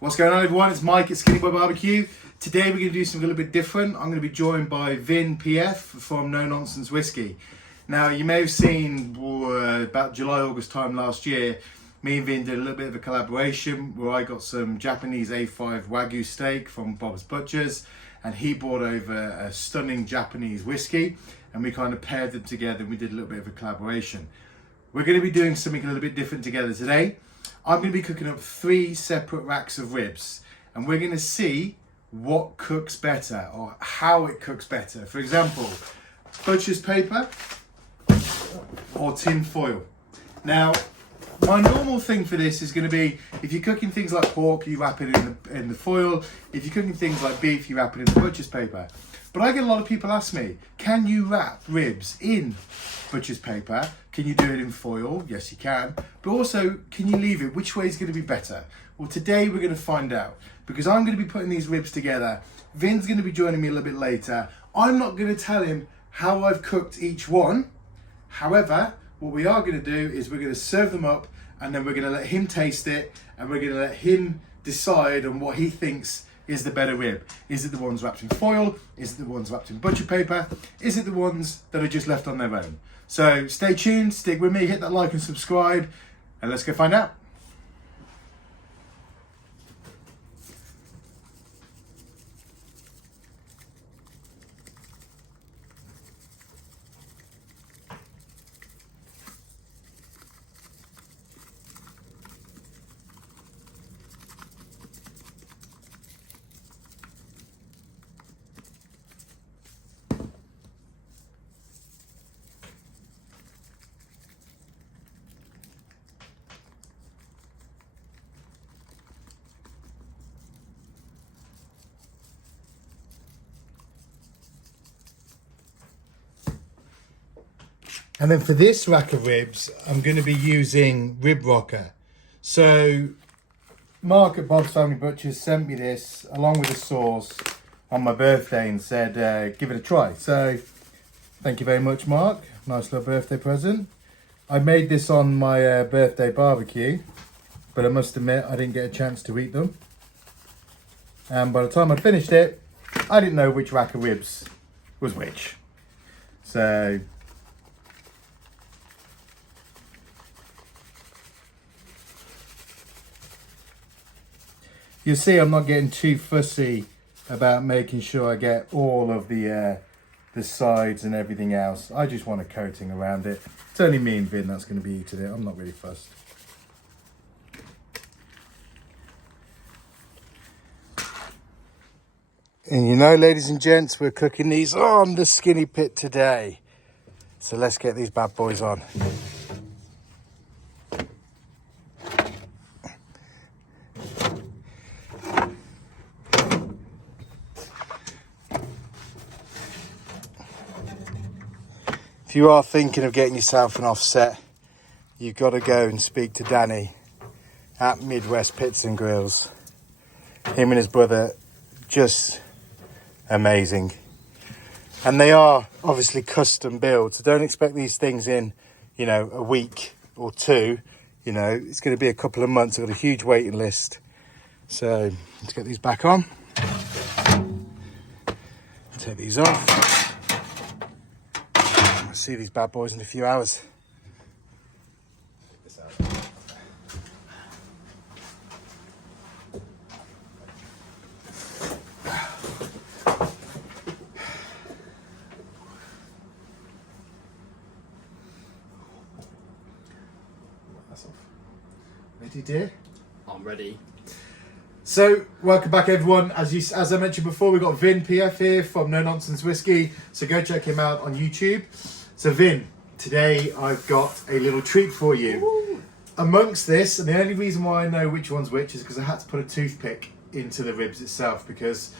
What's going on, everyone? It's Mike at Skinny Boy Barbecue. Today we're going to do something a little bit different. I'm going to be joined by Vin Pf from No Nonsense Whiskey. Now, you may have seen about July, August time last year, me and Vin did a little bit of a collaboration where I got some Japanese A5 Wagyu steak from Bob's Butchers, and he brought over a stunning Japanese whiskey, and we kind of paired them together and we did a little bit of a collaboration. We're going to be doing something a little bit different together today. I'm going to be cooking up 3 separate racks of ribs, and we're going to see what cooks better or how it cooks better. For example, butcher's paper or tin foil. Now, my normal thing for this is going to be, if you're cooking things like pork, you wrap it in the foil. If you're cooking things like beef, you wrap it in the butcher's paper. But I get a lot of people ask me, can you wrap ribs in butcher's paper? Can you do it in foil? Yes, you can. But also, can you leave it? Which way is going to be better? Well, today we're going to find out, because I'm going to be putting these ribs together. Vin's going to be joining me a little bit later. I'm not going to tell him how I've cooked each one. However, what we are going to do is we're going to serve them up, and then we're going to let him taste it, and we're going to let him decide on what he thinks is the better rib. Is it the ones wrapped in foil? Is it the ones wrapped in butcher paper? Is it the ones that are just left on their own? So stay tuned, stick with me, hit that like and subscribe, and let's go find out. And then for this rack of ribs, I'm going to be using Rib Rocker. So Mark at Bob's Family Butchers sent me this along with the sauce on my birthday and said, give it a try. So thank you very much, Mark. Nice little birthday present. I made this on my birthday barbecue, but I must admit I didn't get a chance to eat them. And by the time I finished it, I didn't know which rack of ribs was which. So you'll see I'm not getting too fussy about making sure I get all of the sides and everything else. I just want a coating around it. It's only me and Vin that's going to be eating it. I'm not really fussed. And you know, ladies and gents, we're cooking these on the Skinny Pit today. So let's get these bad boys on. If you are thinking of getting yourself an offset, you've got to go and speak to Danny at Midwest Pits and Grills. Him and his brother, just amazing. And they are obviously custom built, so don't expect these things in, you know, a week or two. You know, it's going to be a couple of months. I've got a huge waiting list. So let's get these back on. Take these off. I'll see these bad boys in a few hours. Ready, dear? I'm ready. So, welcome back, everyone. As I mentioned before, we've got Vin Pf here from No Nonsense Whiskey. So go check him out on YouTube. So Vin, today I've got a little treat for you. Ooh. Amongst this, and the only reason why I know which one's which is because I had to put a toothpick into the ribs itself because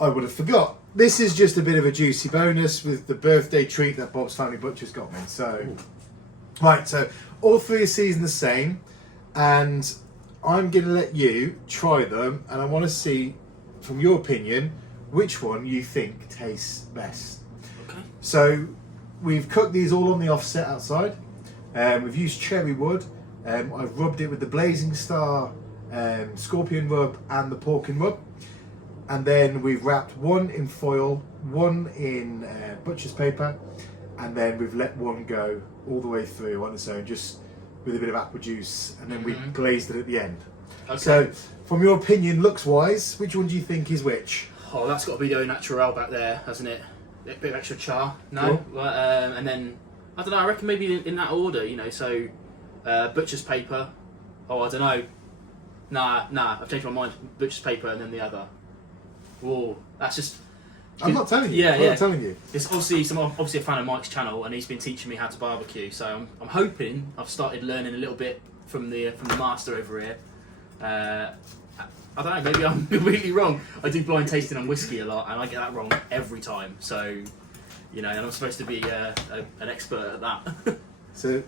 I would have forgot. This is just a bit of a juicy bonus with the birthday treat that Bob's Family Butchers got me. So, right, so all 3 are seasoned the same, and I'm going to let you try them, and I want to see, from your opinion, which one you think tastes best. Okay. So we've cooked these all on the offset outside. We've used cherry wood. I've rubbed it with the Blazing Star scorpion rub and the pork rub. And then we've wrapped one in foil, one in butcher's paper, and then we've let one go all the way through on its own, just with a bit of apple juice, and then we've glazed it at the end. Okay. So, from your opinion, looks-wise, which one do you think is which? Oh, that's got to be the au naturel back there, hasn't it? A bit of extra char, no? Cool. And then, I don't know, I reckon maybe in that order, you know, so butcher's paper. Oh, I don't know. Nah, I've changed my mind. Butcher's paper and then the other. Whoa, that's just... I'm not telling you. Yeah, I'm not telling you. It's obviously a fan of Mike's channel, and he's been teaching me how to barbecue. So I'm hoping I've started learning a little bit from the master over here. I don't know. Maybe I'm completely wrong. I do blind tasting on whiskey a lot, and I get that wrong every time. So, you know, and I'm supposed to be an expert at that. So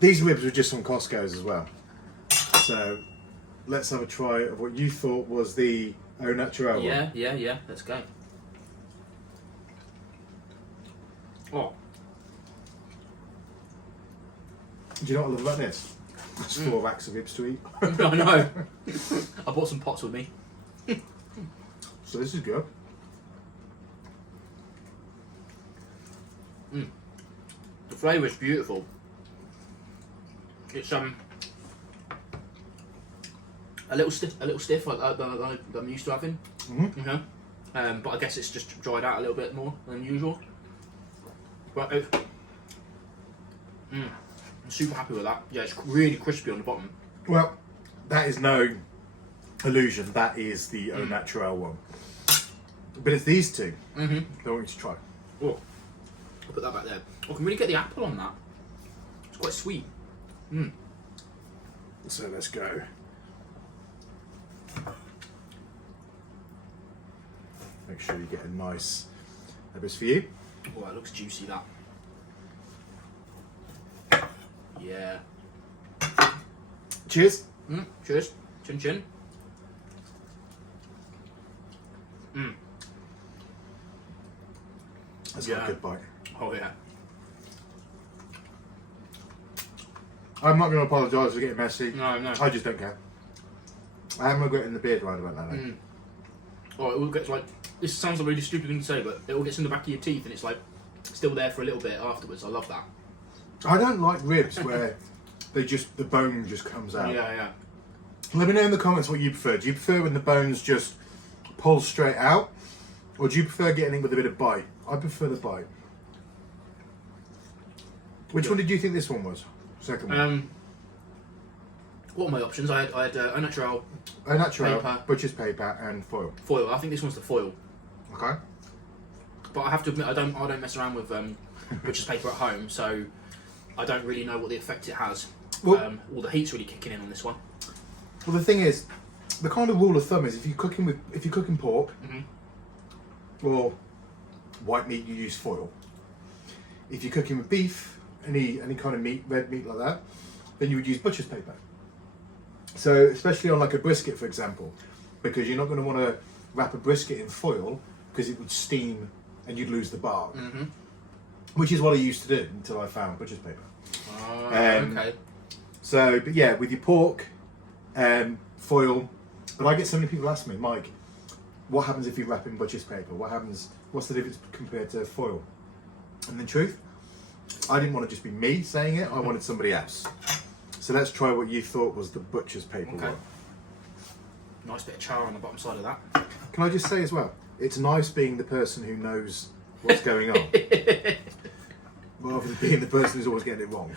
these ribs were just from Costco's as well. So let's have a try of what you thought was the au naturel one. Yeah. Let's go. Oh. Do you know what I love about this? It's 4 racks of ribs to eat. I know. I brought some pots with me. So this is good. The flavour is beautiful. It's a little stiff like I'm used to having. But I guess it's just dried out a little bit more than usual. But I'm super happy with that. Yeah, it's really crispy on the bottom. Well, that is no illusion. That is the au naturel one. But it's these two that I want you to try. Oh, I'll put that back there. I can really get the apple on that. It's quite sweet. So let's go. Make sure you get a nice... That was for you. Oh, that looks juicy, that. Yeah. Cheers. Cheers. Chin chin. That's got a good bite. Oh, yeah. I'm not going to apologise for getting messy. No. I just don't care. I am regretting the beard right about that. Oh, it all gets like... This sounds like a really stupid thing to say, but it all gets in the back of your teeth and it's like still there for a little bit afterwards. I love that. I don't like ribs where the bone just comes out. Yeah. Let me know in the comments what you prefer. Do you prefer when the bones just pull straight out? Or do you prefer getting in with a bit of bite? I prefer the bite. Which one did you think this one was? Second one. What are my options? I had au naturel, paper, butcher's paper, and foil. foil. I think this one's the foil. Okay. But I have to admit, I don't mess around with butcher's paper at home, so I don't really know what the effect it has. Well, all the heat's really kicking in on this one. Well, the thing is, the kind of rule of thumb is if you're cooking pork or white meat, you use foil. If you're cooking with beef, any kind of meat, red meat like that, then you would use butcher's paper. So, especially on like a brisket, for example, because you're not going to want to wrap a brisket in foil because it would steam and you'd lose the bark. Which is what I used to do until I found butcher's paper. Okay. So, but yeah, with your pork, foil. But I get so many people ask me, Mike, what happens if you wrap in butcher's paper? What's the difference compared to foil? And the truth, I didn't want to just be me saying it, I wanted somebody else. So let's try what you thought was the butcher's paper one. Nice bit of char on the bottom side of that. Can I just say as well, it's nice being the person who knows what's going on, rather than being the person who's always getting it wrong.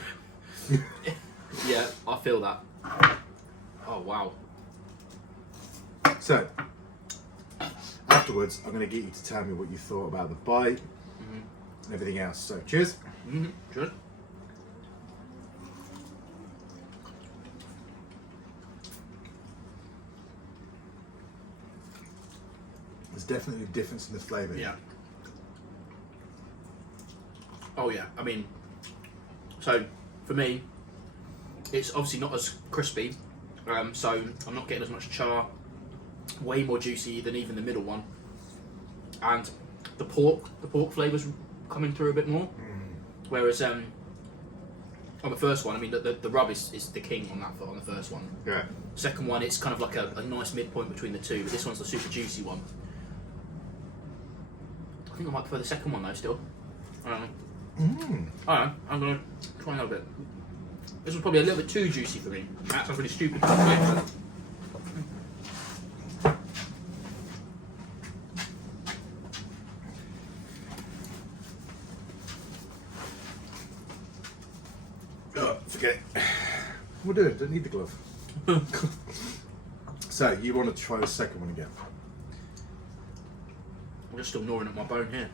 Yeah, I feel that. Oh, wow. So, afterwards, I'm going to get you to tell me what you thought about the bite and everything else. So, cheers. Cheers. There's definitely a difference in the flavour. Yeah. Oh yeah, I mean, so for me, it's obviously not as crispy, so I'm not getting as much char, way more juicy than even the middle one, and the pork flavour's coming through a bit more, whereas On the first one, I mean, the rub is the king on that on the first one. Yeah. Second one, it's kind of like a nice midpoint between the two, but this one's the super juicy one. I think I might prefer the second one though. Still, I don't know. I don't know. I'm gonna try another bit. This was probably a little bit too juicy for me. That sounds really stupid. Oh, forget it. We'll do it. Don't need the glove. So you want to try the second one again? I'm just still gnawing at my bone here.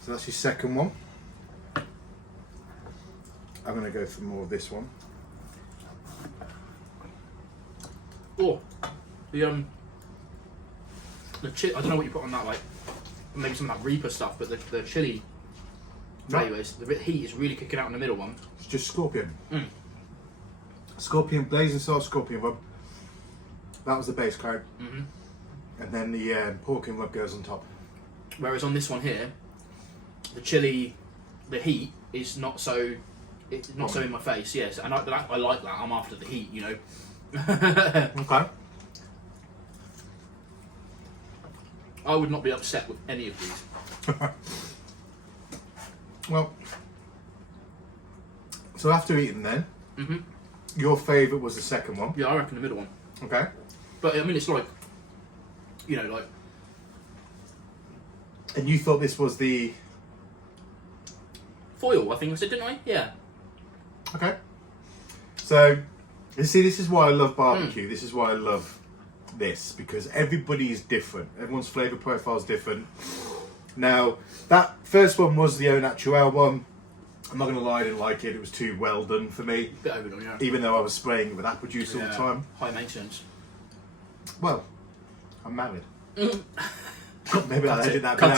So that's your second one. I'm going to go for more of this one. Oh, the I don't know what you put on that, like maybe some of that Reaper stuff, but the chili flavours, the bit heat is really kicking out in the middle one. It's just scorpion. Mm. Scorpion, blazing sauce, scorpion rub. That was the base coat. Mm-hmm. And then the pork and rub goes on top. Whereas on this one here, the chili, the heat is not so, it's not so in my face. Yes, and I like that. I'm after the heat, you know. Okay. I would not be upset with any of these. Well, so after eating then, your favourite was the second one. Yeah, I reckon the middle one. Okay. But I mean, it's like, you know, like. And you thought this was the... Foil, I think I said, didn't I? Yeah. Okay. So, you see, this is why I love barbecue. This is why I love this, because everybody is different. Everyone's flavour profile is different. Now, that first one was the au naturel one. I'm not going to lie, I didn't like it. It was too well done for me. Bit overdone, yeah. Even though I was spraying it with apple juice all the time. High maintenance. Well, I'm married. Maybe I'll edit that Cut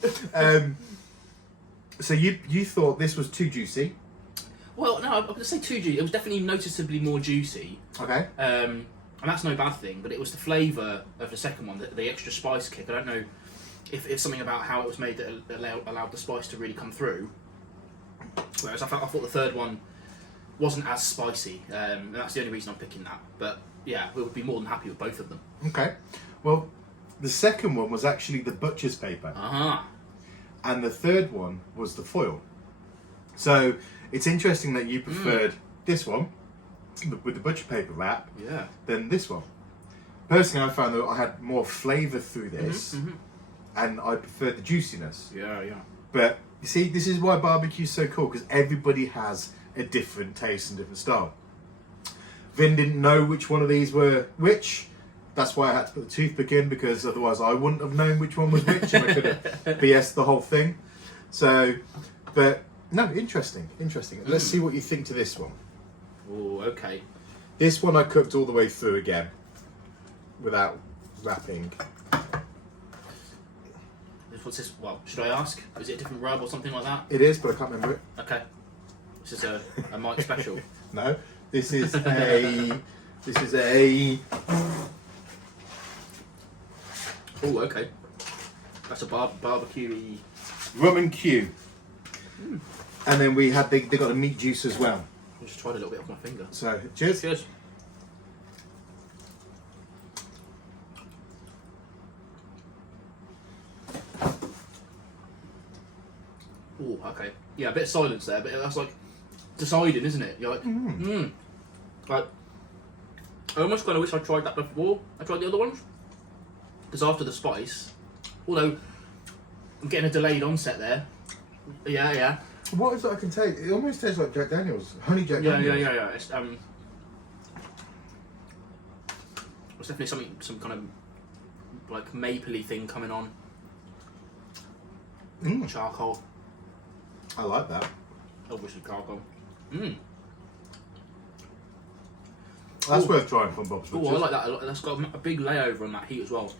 bit out. So you thought this was too juicy. Well, no, I'm going to say too juicy. It was definitely noticeably more juicy. Okay. And that's no bad thing, but it was the flavour of the second one, the extra spice kick. I don't know if it's something about how it was made that allowed the spice to really come through. Whereas I thought the third one wasn't as spicy. And that's the only reason I'm picking that. But yeah, we would be more than happy with both of them. Okay. Well, the second one was actually the butcher's paper. Uh-huh. And the third one was the foil. So it's interesting that you preferred this one with the butcher paper wrap than this one. Personally, I found that I had more flavour through this and I preferred the juiciness. Yeah, yeah. But you see, this is why barbecue's so cool, because everybody has a different taste and different style. Vin didn't know which one of these were which. That's why I had to put the toothpick in, because otherwise I wouldn't have known which one was which and I could have BS'd the whole thing. So, but no, interesting. Let's see what you think to this one. Oh, okay. This one I cooked all the way through again, without wrapping. What's this? Well, should I ask? Is it a different rub or something like that? It is, but I can't remember it. Okay. This is a Mike special. No, this is a... Oh, okay. That's a barbecue-y... rum and Q. And then we had, they got a meat juice as well. I just tried a little bit off my finger. So, cheers. Cheers. Oh, okay. Yeah, a bit of silence there, but that's like deciding, isn't it? You're like, Like, I almost kind of wish I tried that before I tried the other ones. Because after the spice, although I'm getting a delayed onset there. Yeah. What is it I can taste? It almost tastes like Jack Daniels. Honey Jack Daniels. Yeah. It's definitely some kind of like mapley thing coming on. Charcoal. I like that. Obviously charcoal. That's worth trying from Bob's Butchers. Oh, I like that a lot. That's got a big layover on that heat as well.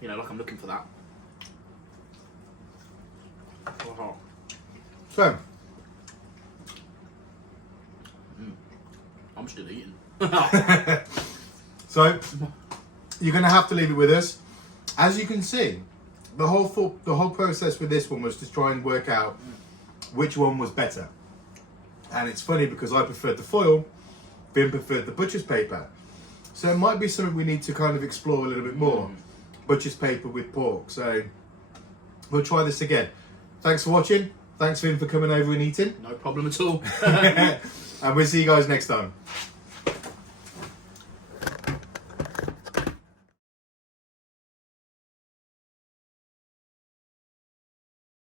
You know, like I'm looking for that. So, I'm still eating. so you're going to have to leave it with us. As you can see, the whole process with this one was to try and work out which one was better. And it's funny because I preferred the foil, Vin preferred the butcher's paper. So it might be something we need to kind of explore a little bit more. Butcher's paper with pork. So we'll try this again. Thanks for watching. Thanks Vin for coming over and eating. No problem at all. And we'll see you guys next time.